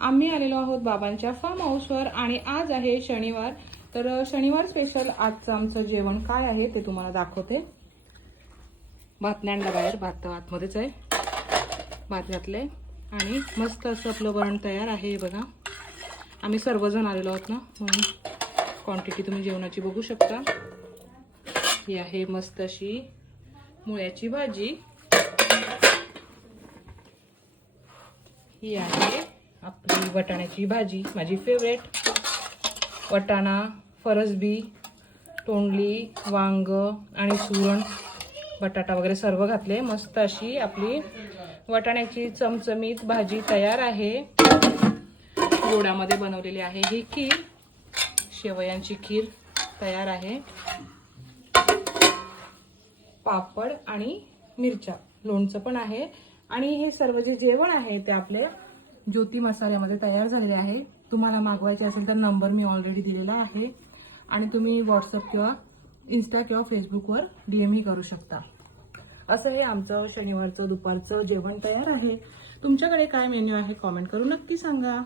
आम्ही आलेलो आहोत बाबांच्या फार्म हाऊसवर आणि आज आहे शनिवार. तर शनिवार स्पेशल आजचं आमचं जेवण काय आहे ते तुम्हाला दाखवते. भात बाहेर भात तर आतमध्येच आहे. भात घातले आणि मस्त असं आपलं वरण तयार आहे हे बघा. आम्ही सर्वजण आलेलो आहोत ना म्हणून क्वांटिटी तुम्ही जेवणाची बघू शकता. ही आहे मस्त अशी मुळ्याची भाजी. ही आहे आपली वटाण्याची भाजी माझी फेवरेट वटाणा फरसबी तोंडली वांग आणि सुरण. बटाटा वगैरे सर्व घातले. मस्त अशी आपली वटाण्याची चमचमीत भाजी तयार आहे. गोडामध्ये बनवलेली आहे ही खीर. शेवयांची खीर तयार आहे. पापड आणि मिरच्या. लोणचं पण आहे. आणि हे सर्व जे जेवण आहे ते आपले ज्योती मसाल्यामध्ये तयार झालेले आहे. तुम्हाला मागवायचे असेल तर नंबर मी ऑलरेडी दिलेला आहे. आणि तुम्ही व्हॉट्सअप किंवा इन्स्टा किंवा फेसबुकवर डी एमही करू शकता. असं हे आमचं शनिवारचं दुपारचं जेवण तयार आहे. तुमच्याकडे काय मेन्यू आहे? कॉमेंट करून नक्की सांगा.